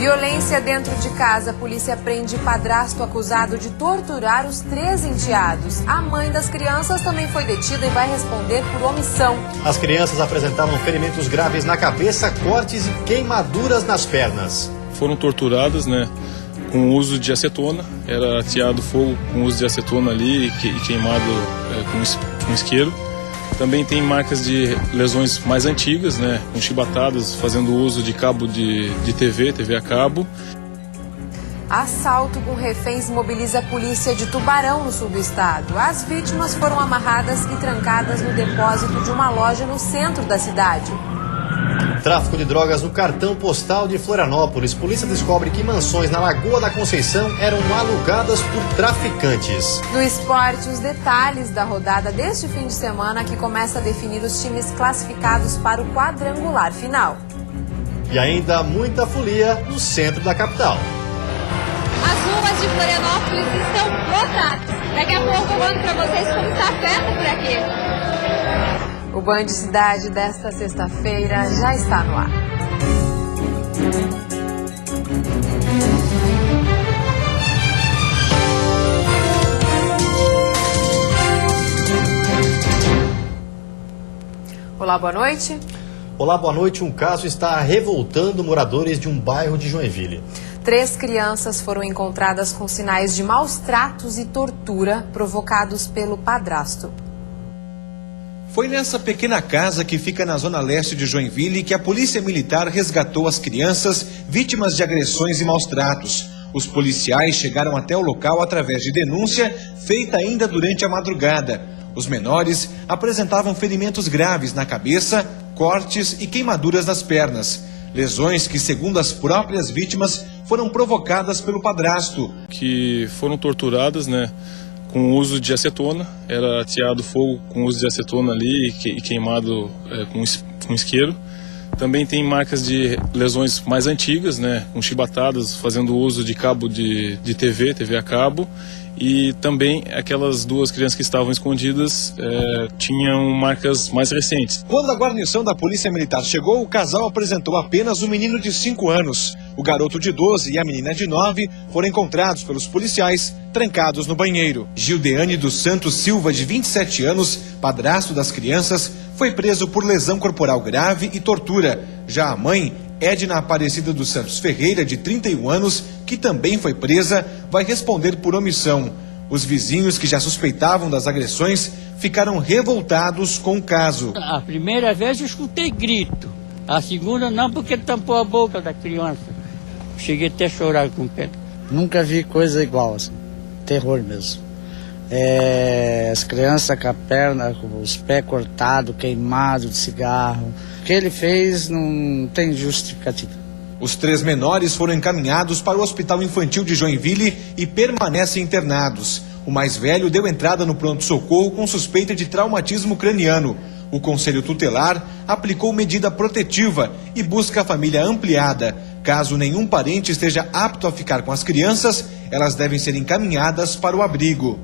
Violência dentro de casa. A polícia prende padrasto acusado de torturar os 3 enteados. A mãe das crianças também foi detida e vai responder por omissão. As crianças apresentavam ferimentos graves na cabeça, cortes e queimaduras nas pernas. Foram torturadas, com o uso de acetona. Era ateado fogo com o uso de acetona ali e queimado com isqueiro. Também tem marcas de lesões mais antigas, com chibatadas, fazendo uso de cabo de TV a cabo. Assalto com reféns mobiliza a polícia de Tubarão, no sul do estado. As vítimas foram amarradas e trancadas no depósito de uma loja no centro da cidade. Tráfico de drogas no cartão postal de Florianópolis. Polícia descobre que mansões na Lagoa da Conceição eram alugadas por traficantes. No esporte, os detalhes da rodada deste fim de semana que começa a definir os times classificados para o quadrangular final. E ainda muita folia no centro da capital. As ruas de Florianópolis estão lotadas. Daqui a pouco eu mando para vocês como está a festa por aqui. O Band Cidade desta sexta-feira já está no ar. Olá, boa noite. Olá, boa noite. Um caso está revoltando moradores de um bairro de Joinville. 3 crianças foram encontradas com sinais de maus tratos e tortura provocados pelo padrasto. Foi nessa pequena casa que fica na zona leste de Joinville que a polícia militar resgatou as crianças vítimas de agressões e maus tratos. Os policiais chegaram até o local através de denúncia feita ainda durante a madrugada. Os menores apresentavam ferimentos graves na cabeça, cortes e queimaduras nas pernas. Lesões que, segundo as próprias vítimas, foram provocadas pelo padrasto. Que foram torturadas, com o uso de acetona. Era ateado fogo com o uso de acetona ali e queimado com isqueiro. Também tem marcas de lesões mais antigas, com chibatadas, fazendo uso de cabo de TV a cabo. E também aquelas 2 crianças que estavam escondidas tinham marcas mais recentes. Quando a guarnição da Polícia Militar chegou, o casal apresentou apenas um menino de 5 anos. O garoto de 12 e a menina de 9 foram encontrados pelos policiais trancados no banheiro. Gildeane dos Santos Silva, de 27 anos, padrasto das crianças, foi preso por lesão corporal grave e tortura. Já a mãe, Edna Aparecida dos Santos Ferreira, de 31 anos, que também foi presa, vai responder por omissão. Os vizinhos que já suspeitavam das agressões ficaram revoltados com o caso. A primeira vez eu escutei grito, a segunda não, porque tampou a boca da criança. Cheguei até a chorar com o pé. Nunca vi coisa igual, assim. Terror mesmo. As crianças com a perna, com os pés cortados, queimados de cigarro. O que ele fez não tem justificativa. Os 3 menores foram encaminhados para o Hospital Infantil de Joinville e permanecem internados. O mais velho deu entrada no pronto-socorro com suspeita de traumatismo craniano. O Conselho Tutelar aplicou medida protetiva e busca a família ampliada. Caso nenhum parente esteja apto a ficar com as crianças, elas devem ser encaminhadas para o abrigo.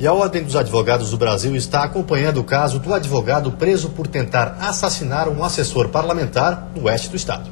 E a Ordem dos Advogados do Brasil está acompanhando o caso do advogado preso por tentar assassinar um assessor parlamentar no oeste do estado.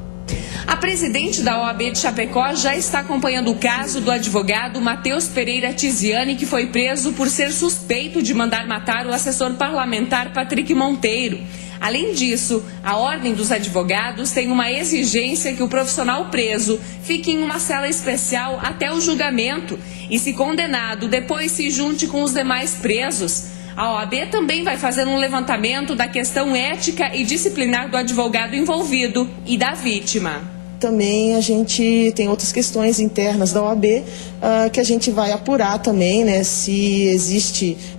A presidente da OAB de Chapecó já está acompanhando o caso do advogado Matheus Pereira Tiziani, que foi preso por ser suspeito de mandar matar o assessor parlamentar Patrick Monteiro. Além disso, a Ordem dos Advogados tem uma exigência que o profissional preso fique em uma cela especial até o julgamento e, se condenado, depois se junte com os demais presos. A OAB também vai fazer um levantamento da questão ética e disciplinar do advogado envolvido e da vítima. Também a gente tem outras questões internas da OAB que a gente vai apurar também, se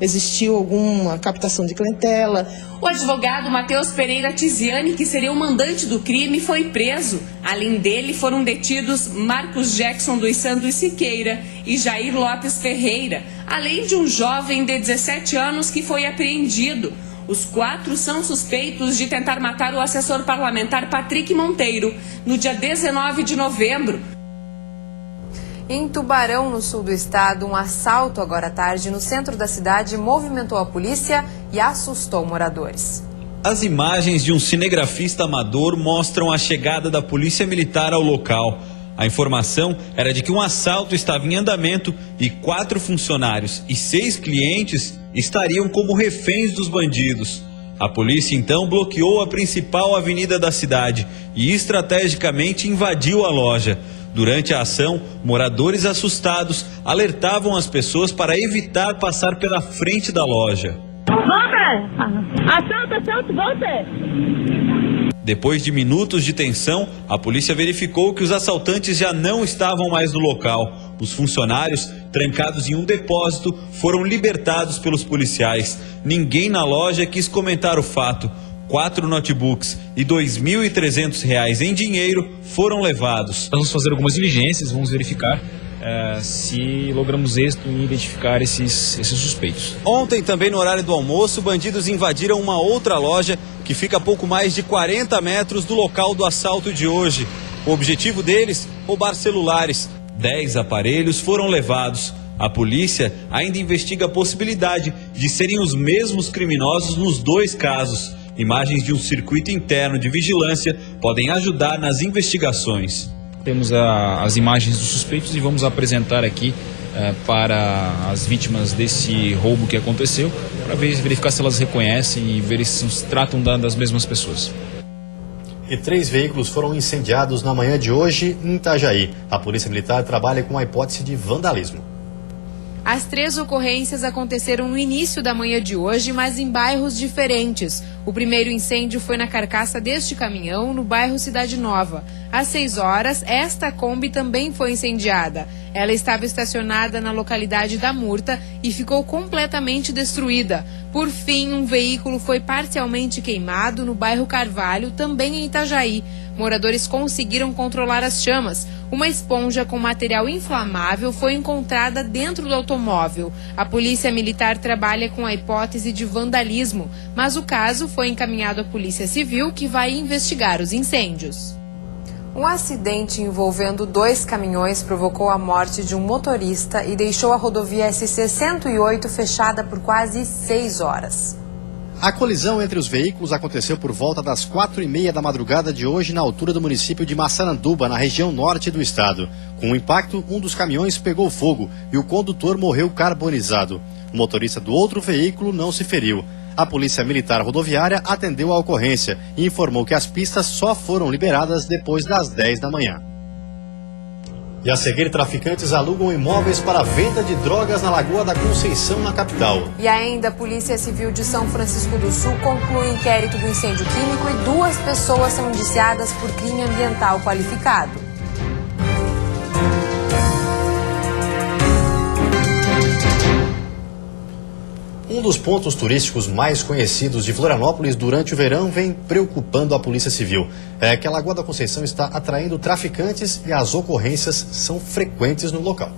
existiu alguma captação de clientela. O advogado Matheus Pereira Tiziani, que seria o mandante do crime, foi preso. Além dele, foram detidos Marcos Jackson dos Santos Siqueira e Jair Lopes Ferreira, além de um jovem de 17 anos que foi apreendido. Os 4 são suspeitos de tentar matar o assessor parlamentar Patrick Monteiro no dia 19 de novembro. Em Tubarão, no sul do estado, um assalto agora à tarde no centro da cidade movimentou a polícia e assustou moradores. As imagens de um cinegrafista amador mostram a chegada da polícia militar ao local. A informação era de que um assalto estava em andamento e 4 funcionários e 6 clientes estariam como reféns dos bandidos. A polícia então bloqueou a principal avenida da cidade e estrategicamente invadiu a loja. Durante a ação, moradores assustados alertavam as pessoas para evitar passar pela frente da loja. Assalto, volta! Depois de minutos de tensão, a polícia verificou que os assaltantes já não estavam mais no local. Os funcionários, trancados em um depósito, foram libertados pelos policiais. Ninguém na loja quis comentar o fato. 4 notebooks e R$ 2.300 em dinheiro foram levados. Vamos fazer algumas diligências, vamos verificar se logramos êxito em identificar esses suspeitos. Ontem, também no horário do almoço, bandidos invadiram uma outra loja que fica a pouco mais de 40 metros do local do assalto de hoje. O objetivo deles, roubar celulares. 10 aparelhos foram levados. A polícia ainda investiga a possibilidade de serem os mesmos criminosos nos 2 casos. Imagens de um circuito interno de vigilância podem ajudar nas investigações. Temos as imagens dos suspeitos e vamos apresentar aqui para as vítimas desse roubo que aconteceu, para verificar se elas reconhecem e ver se se tratam das mesmas pessoas. E 3 veículos foram incendiados na manhã de hoje em Itajaí. A Polícia Militar trabalha com a hipótese de vandalismo. As 3 ocorrências aconteceram no início da manhã de hoje, mas em bairros diferentes. O primeiro incêndio foi na carcaça deste caminhão, no bairro Cidade Nova. Às 6 horas, esta Kombi também foi incendiada. Ela estava estacionada na localidade da Murta e ficou completamente destruída. Por fim, um veículo foi parcialmente queimado no bairro Carvalho, também em Itajaí. Moradores conseguiram controlar as chamas. Uma esponja com material inflamável foi encontrada dentro do automóvel. A Polícia Militar trabalha com a hipótese de vandalismo, mas o caso foi encaminhado à Polícia Civil, que vai investigar os incêndios. Um acidente envolvendo 2 caminhões provocou a morte de um motorista e deixou a rodovia SC-108 fechada por quase 6 horas. A colisão entre os veículos aconteceu por volta das 4h30 da madrugada de hoje na altura do município de Massaranduba, na região norte do estado. Com o impacto, um dos caminhões pegou fogo e o condutor morreu carbonizado. O motorista do outro veículo não se feriu. A Polícia Militar Rodoviária atendeu a ocorrência e informou que as pistas só foram liberadas depois das 10 da manhã. E a seguir, traficantes alugam imóveis para venda de drogas na Lagoa da Conceição, na capital. E ainda, a Polícia Civil de São Francisco do Sul conclui o inquérito do incêndio químico e 2 pessoas são indiciadas por crime ambiental qualificado. Um dos pontos turísticos mais conhecidos de Florianópolis durante o verão vem preocupando a Polícia Civil. É que a Lagoa da Conceição está atraindo traficantes e as ocorrências são frequentes no local.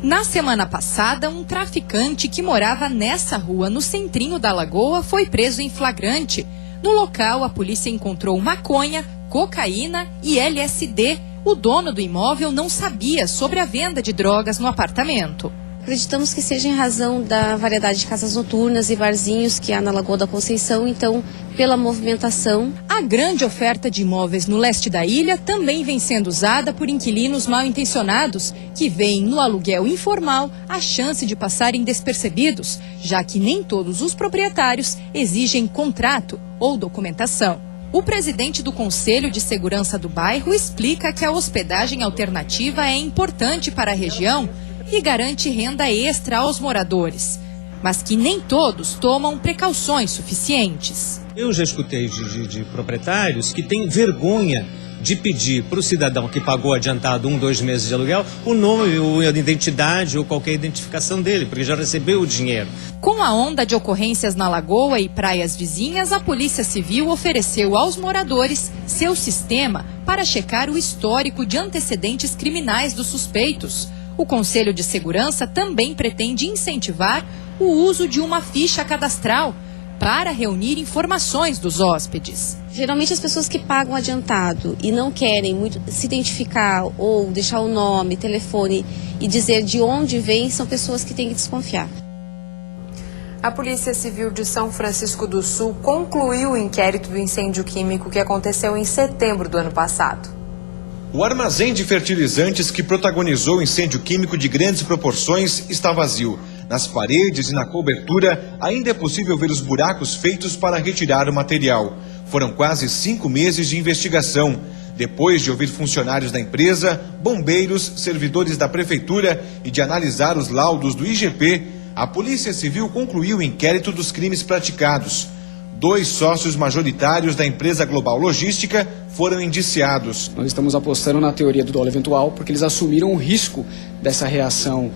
Na semana passada, um traficante que morava nessa rua, no centrinho da Lagoa, foi preso em flagrante. No local, a polícia encontrou maconha, cocaína e LSD. O dono do imóvel não sabia sobre a venda de drogas no apartamento. Acreditamos que seja em razão da variedade de casas noturnas e barzinhos que há na Lagoa da Conceição, então, pela movimentação. A grande oferta de imóveis no leste da ilha também vem sendo usada por inquilinos mal intencionados, que veem no aluguel informal a chance de passarem despercebidos, já que nem todos os proprietários exigem contrato ou documentação. O presidente do Conselho de Segurança do bairro explica que a hospedagem alternativa é importante para a região e garante renda extra aos moradores, mas que nem todos tomam precauções suficientes. Eu já escutei de proprietários que têm vergonha de pedir para o cidadão que pagou adiantado 1, 2 meses de aluguel o nome, a identidade ou qualquer identificação dele, porque já recebeu o dinheiro. Com a onda de ocorrências na Lagoa e praias vizinhas, a Polícia Civil ofereceu aos moradores seu sistema para checar o histórico de antecedentes criminais dos suspeitos. O Conselho de Segurança também pretende incentivar o uso de uma ficha cadastral para reunir informações dos hóspedes. Geralmente as pessoas que pagam adiantado e não querem muito se identificar ou deixar o nome, telefone e dizer de onde vem, são pessoas que têm que desconfiar. A Polícia Civil de São Francisco do Sul concluiu o inquérito do incêndio químico que aconteceu em setembro do ano passado. O armazém de fertilizantes que protagonizou o incêndio químico de grandes proporções está vazio. Nas paredes e na cobertura ainda é possível ver os buracos feitos para retirar o material. Foram quase 5 meses de investigação. Depois de ouvir funcionários da empresa, bombeiros, servidores da prefeitura e de analisar os laudos do IGP, a Polícia Civil concluiu o inquérito dos crimes praticados. 2 sócios majoritários da empresa Global Logística foram indiciados. Nós estamos apostando na teoria do dolo eventual, porque eles assumiram o risco dessa reação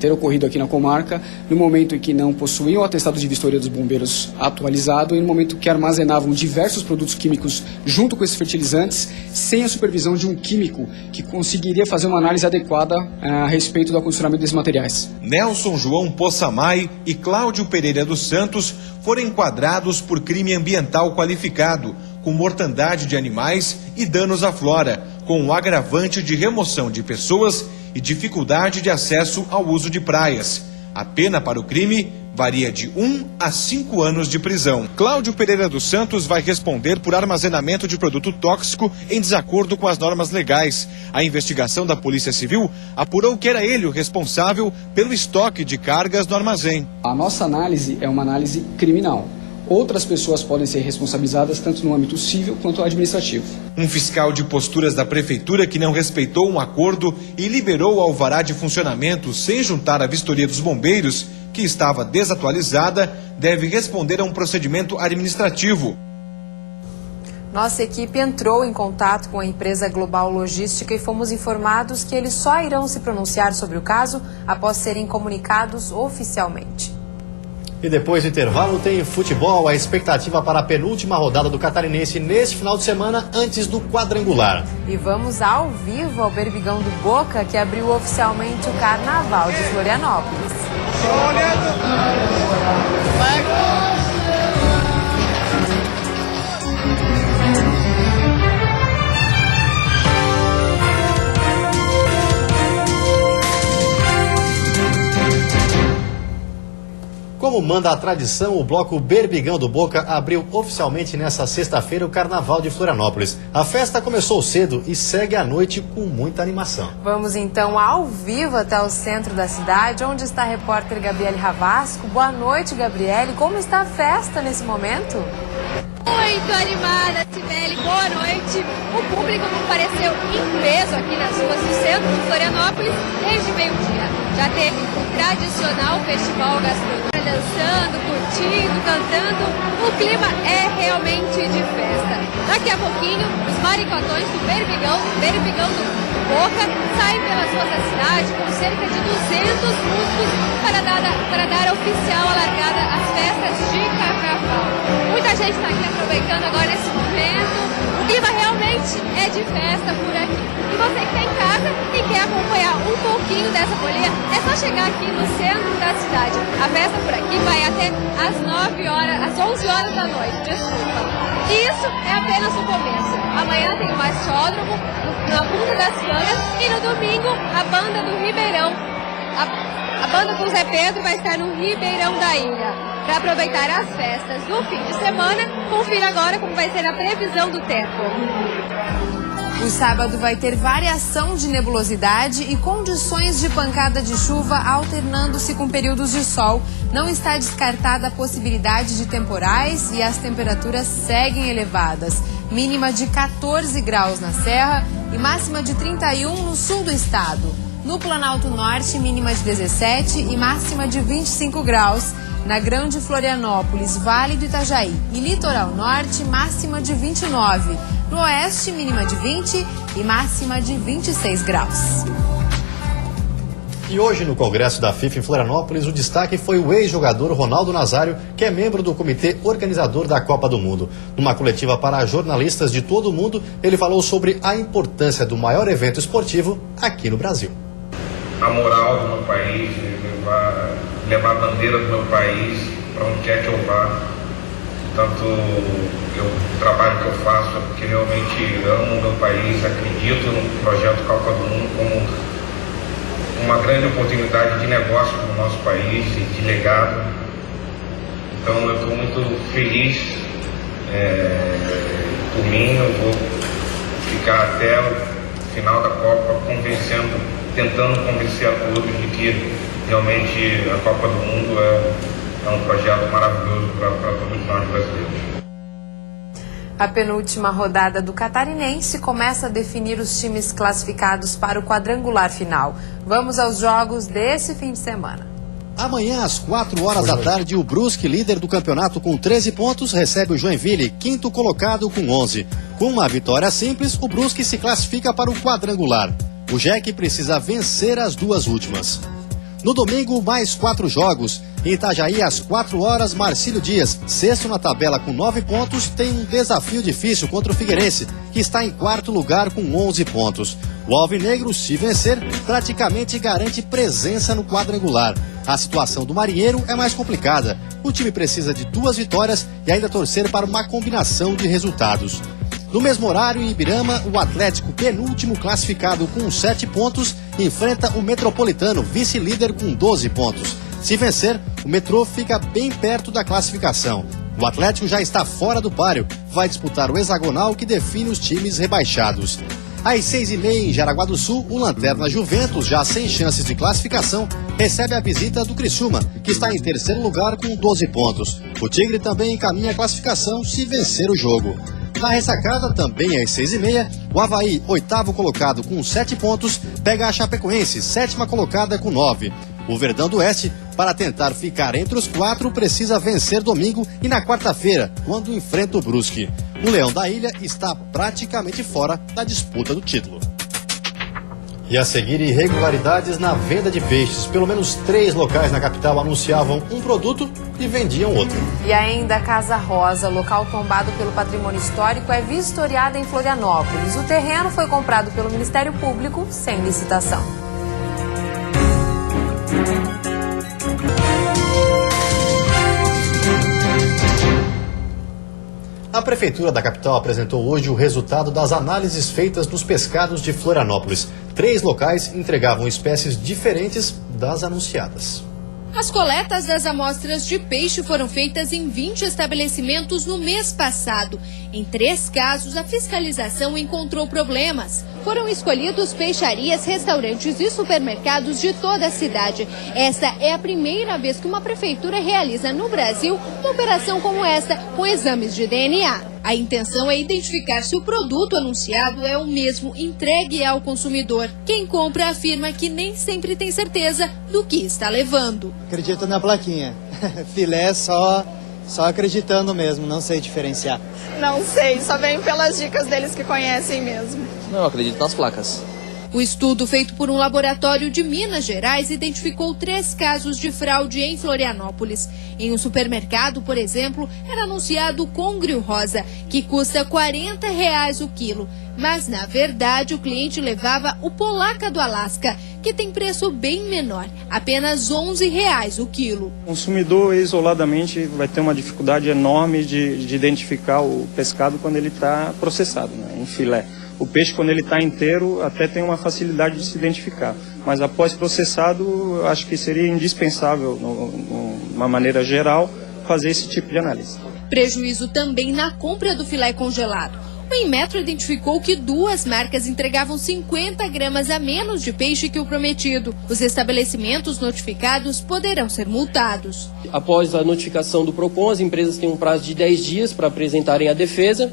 ter ocorrido aqui na comarca, no momento em que não possuíam o atestado de vistoria dos bombeiros atualizado e no momento que armazenavam diversos produtos químicos junto com esses fertilizantes, sem a supervisão de um químico que conseguiria fazer uma análise adequada a respeito do acondicionamento desses materiais. Nelson João Poçamai e Cláudio Pereira dos Santos foram enquadrados por crime ambiental qualificado, com mortandade de animais e danos à flora, com o agravante de remoção de pessoas e dificuldade de acesso ao uso de praias. A pena para o crime varia de 1 a 5 anos de prisão. Cláudio Pereira dos Santos vai responder por armazenamento de produto tóxico em desacordo com as normas legais. A investigação da Polícia Civil apurou que era ele o responsável pelo estoque de cargas no armazém. A nossa análise é uma análise criminal. Outras pessoas podem ser responsabilizadas tanto no âmbito civil quanto administrativo. Um fiscal de posturas da prefeitura que não respeitou um acordo e liberou o alvará de funcionamento sem juntar a vistoria dos bombeiros, que estava desatualizada, deve responder a um procedimento administrativo. Nossa equipe entrou em contato com a empresa Global Logística e fomos informados que eles só irão se pronunciar sobre o caso após serem comunicados oficialmente. E depois do intervalo tem futebol, a expectativa para a penúltima rodada do Catarinense neste final de semana, antes do quadrangular. E vamos ao vivo ao Berbigão do Boca, que abriu oficialmente o Carnaval de Florianópolis. Como manda a tradição, o bloco Berbigão do Boca abriu oficialmente nesta sexta-feira o Carnaval de Florianópolis. A festa começou cedo e segue à noite com muita animação. Vamos então ao vivo até o centro da cidade, onde está a repórter Gabriele Ravasco. Boa noite, Gabriele. Como está a festa nesse momento? Muito animada, Cibele. Boa noite. O público compareceu em peso aqui nas ruas do centro de Florianópolis desde meio-dia. Já teve o tradicional festival gastronômico, dançando, curtindo, cantando. O clima é realmente de festa. Daqui a pouquinho, os maricotões do Berbigão do Boca, saem pelas ruas da cidade com cerca de 200 músicos para dar oficial a largada às festas de Carnaval. Muita gente está aqui aproveitando agora nesse momento. O clima realmente é de festa por aqui. E você que está em casa e quer acompanhar um pouquinho dessa folia, é só chegar aqui no centro da cidade. A festa por aqui vai até às 11 horas da noite, desculpa. E isso é apenas o começo. Amanhã tem o machódromo na Punta das Cangas e no domingo a banda do Ribeirão, a banda do Zé Pedro vai estar no Ribeirão da Ilha. Para aproveitar as festas do fim de semana, confira agora como vai ser a previsão do tempo. O sábado vai ter variação de nebulosidade e condições de pancada de chuva alternando-se com períodos de sol. Não está descartada a possibilidade de temporais e as temperaturas seguem elevadas. Mínima de 14 graus na Serra e máxima de 31 no sul do estado. No Planalto Norte, mínima de 17 e máxima de 25 graus. Na Grande Florianópolis, Vale do Itajaí e Litoral Norte, máxima de 29. No Oeste, mínima de 20 e máxima de 26 graus. E hoje, no Congresso da FIFA em Florianópolis, o destaque foi o ex-jogador Ronaldo Nazário, que é membro do comitê organizador da Copa do Mundo. Numa coletiva para jornalistas de todo o mundo, ele falou sobre a importância do maior evento esportivo aqui no Brasil. A moral do meu país, levar a bandeira do meu país para onde quer que eu vá. Tanto o trabalho que eu faço é porque realmente amo o meu país, acredito no projeto Copa do Mundo como uma grande oportunidade de negócio para o nosso país e de legado. Então eu estou muito feliz. Domingo eu vou ficar até o final da Copa tentando convencer a todos de que realmente a Copa do Mundo é um projeto maravilhoso para todos nós brasileiros. A penúltima rodada do Catarinense começa a definir os times classificados para o quadrangular final. Vamos aos jogos desse fim de semana. Amanhã, às 4 horas da tarde, o Brusque, líder do campeonato com 13 pontos, recebe o Joinville, quinto colocado com 11. Com uma vitória simples, o Brusque se classifica para o quadrangular. O Jack precisa vencer as duas últimas. No domingo, mais 4 jogos. Em Itajaí, às 4 horas, Marcílio Dias, sexto na tabela com 9 pontos, tem um desafio difícil contra o Figueirense, que está em quarto lugar com 11 pontos. O Alvinegro, se vencer, praticamente garante presença no quadrangular. A situação do Marinheiro é mais complicada. O time precisa de 2 vitórias e ainda torcer para uma combinação de resultados. No mesmo horário, em Ibirama, o Atlético, penúltimo classificado com 7 pontos, enfrenta o Metropolitano, vice-líder com 12 pontos. Se vencer, o Metrô fica bem perto da classificação. O Atlético já está fora do páreo, vai disputar o hexagonal que define os times rebaixados. Às 6h30, em Jaraguá do Sul, o Lanterna Juventus, já sem chances de classificação, recebe a visita do Criciúma, que está em terceiro lugar com 12 pontos. O Tigre também encaminha a classificação se vencer o jogo. Na ressacada, também às 6h30, o Avaí, oitavo colocado com 7 pontos, pega a Chapecoense, sétima colocada com 9. O Verdão do Oeste, para tentar ficar entre os 4, precisa vencer domingo e na quarta-feira, quando enfrenta o Brusque. O Leão da Ilha está praticamente fora da disputa do título. E a seguir, irregularidades na venda de peixes. Pelo menos 3 locais na capital anunciavam um produto e vendiam outro. E ainda a Casa Rosa, local tombado pelo patrimônio histórico, é vistoriada em Florianópolis. O terreno foi comprado pelo Ministério Público sem licitação. A Prefeitura da capital apresentou hoje o resultado das análises feitas nos pescados de Florianópolis. 3 locais entregavam espécies diferentes das anunciadas. As coletas das amostras de peixe foram feitas em 20 estabelecimentos no mês passado. Em 3 casos, a fiscalização encontrou problemas. Foram escolhidos peixarias, restaurantes e supermercados de toda a cidade. Esta é a primeira vez que uma prefeitura realiza no Brasil uma operação como esta, com exames de DNA. A intenção é identificar se o produto anunciado é o mesmo entregue ao consumidor. Quem compra afirma que nem sempre tem certeza do que está levando. Acredito na plaquinha. Filé só acreditando mesmo, não sei diferenciar. Não sei, só venho pelas dicas deles que conhecem mesmo. Não, eu acredito nas placas. O estudo feito por um laboratório de Minas Gerais identificou 3 casos de fraude em Florianópolis. Em um supermercado, por exemplo, era anunciado Congrio Rosa, que custa R$40 o quilo. Mas, na verdade, o cliente levava o Polaca do Alasca, que tem preço bem menor, apenas R$11 o quilo. O consumidor, isoladamente, vai ter uma dificuldade enorme de identificar o pescado quando ele está processado, né, em filé. O peixe, quando ele está inteiro, até tem uma facilidade de se identificar. Mas após processado, acho que seria indispensável, de uma maneira geral, fazer esse tipo de análise. Prejuízo também na compra do filé congelado. O Inmetro identificou que 2 marcas entregavam 50 gramas a menos de peixe que o prometido. Os estabelecimentos notificados poderão ser multados. Após a notificação do PROCON, as empresas têm um prazo de 10 dias para apresentarem a defesa.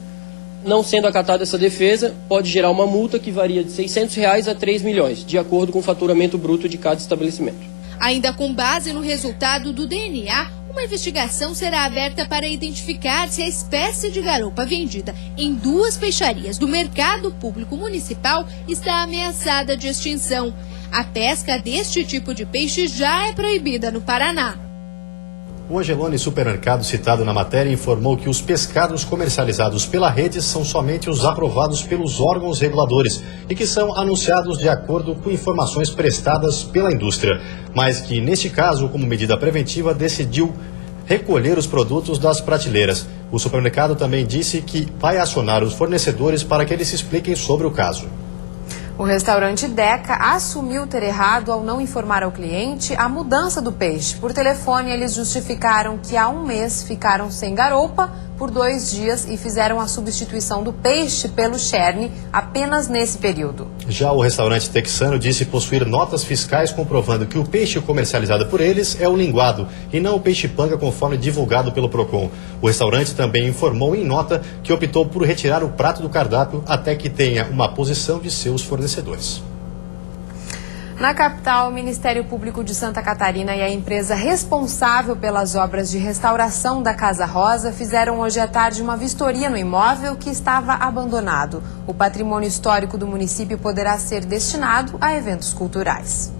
Não sendo acatada essa defesa, pode gerar uma multa que varia de R$600 a 3 milhões, de acordo com o faturamento bruto de cada estabelecimento. Ainda com base no resultado do DNA, uma investigação será aberta para identificar se a espécie de garoupa vendida em 2 peixarias do Mercado Público Municipal está ameaçada de extinção. A pesca deste tipo de peixe já é proibida no Paraná. O Angelone Supermercado, citado na matéria, informou que os pescados comercializados pela rede são somente os aprovados pelos órgãos reguladores e que são anunciados de acordo com informações prestadas pela indústria, mas que, neste caso, como medida preventiva, decidiu recolher os produtos das prateleiras. O supermercado também disse que vai acionar os fornecedores para que eles se expliquem sobre o caso. O restaurante Deca assumiu ter errado ao não informar ao cliente a mudança do peixe. Por telefone, eles justificaram que há um mês ficaram sem garoupa por 2 dias e fizeram a substituição do peixe pelo cherne apenas nesse período. Já o restaurante texano disse possuir notas fiscais comprovando que o peixe comercializado por eles é o linguado e não o peixe-panga conforme divulgado pelo Procon. O restaurante também informou em nota que optou por retirar o prato do cardápio até que tenha uma posição de seus fornecedores. Na capital, o Ministério Público de Santa Catarina e a empresa responsável pelas obras de restauração da Casa Rosa fizeram hoje à tarde uma vistoria no imóvel que estava abandonado. O patrimônio histórico do município poderá ser destinado a eventos culturais.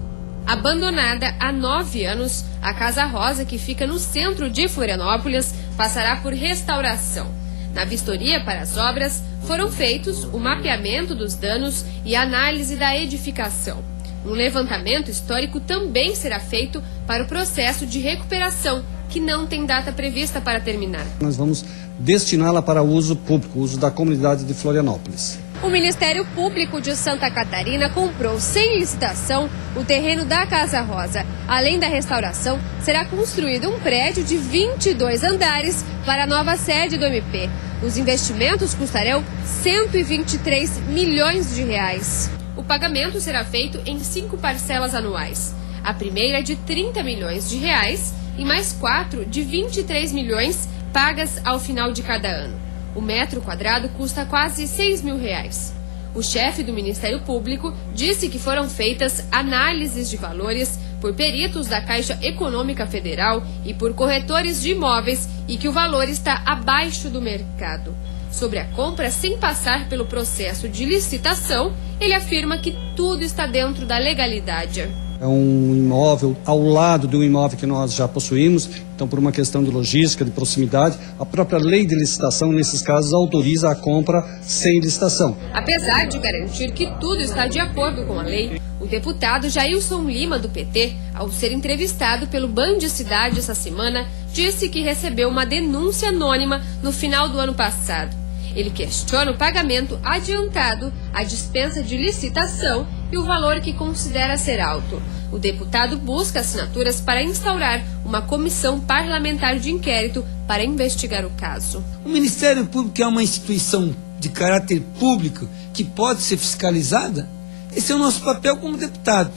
Abandonada há 9 anos, a Casa Rosa, que fica no centro de Florianópolis, passará por restauração. Na vistoria para as obras, foram feitos o mapeamento dos danos e a análise da edificação. Um levantamento histórico também será feito para o processo de recuperação, que não tem data prevista para terminar. Nós vamos destiná-la para uso público, uso da comunidade de Florianópolis. O Ministério Público de Santa Catarina comprou sem licitação o terreno da Casa Rosa. Além da restauração, será construído um prédio de 22 andares para a nova sede do MP. Os investimentos custarão 123 milhões de reais. O pagamento será feito em 5 parcelas anuais. A primeira de 30 milhões de reais e mais 4 de 23 milhões pagas ao final de cada ano. O metro quadrado custa quase 6 mil reais. O chefe do Ministério Público disse que foram feitas análises de valores por peritos da Caixa Econômica Federal e por corretores de imóveis e que o valor está abaixo do mercado. Sobre a compra sem passar pelo processo de licitação, ele afirma que tudo está dentro da legalidade. É um imóvel ao lado de um imóvel que nós já possuímos, então por uma questão de logística, de proximidade, a própria lei de licitação, nesses casos, autoriza a compra sem licitação. Apesar de garantir que tudo está de acordo com a lei, o deputado Jailson Lima, do PT, ao ser entrevistado pelo Band Cidade essa semana, disse que recebeu uma denúncia anônima no final do ano passado. Ele questiona o pagamento adiantado, a dispensa de licitação e o valor que considera ser alto. O deputado busca assinaturas para instaurar uma comissão parlamentar de inquérito para investigar o caso. O Ministério Público é uma instituição de caráter público que pode ser fiscalizada. Esse é o nosso papel como deputado.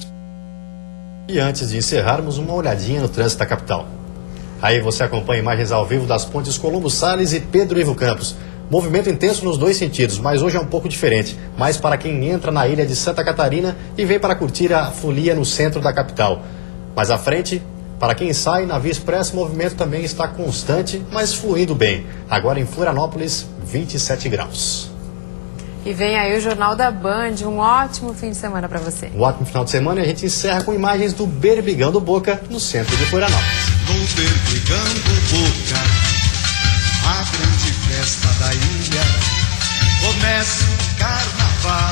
E antes de encerrarmos, uma olhadinha no trânsito da capital. Aí você acompanha imagens ao vivo das pontes Colombo Salles e Pedro Ivo Campos. Movimento intenso nos 2 sentidos, mas hoje é um pouco diferente. Mais para quem entra na ilha de Santa Catarina e vem para curtir a folia no centro da capital. Mais à frente, para quem sai na Via Expressa, o movimento também está constante, mas fluindo bem. Agora em Florianópolis, 27 graus. E vem aí o Jornal da Band. Um ótimo fim de semana para você. Um ótimo final de semana e a gente encerra com imagens do Berbigão do Boca, no centro de Florianópolis. No Berbigão do Boca, a grande festa da ilha, começa o carnaval.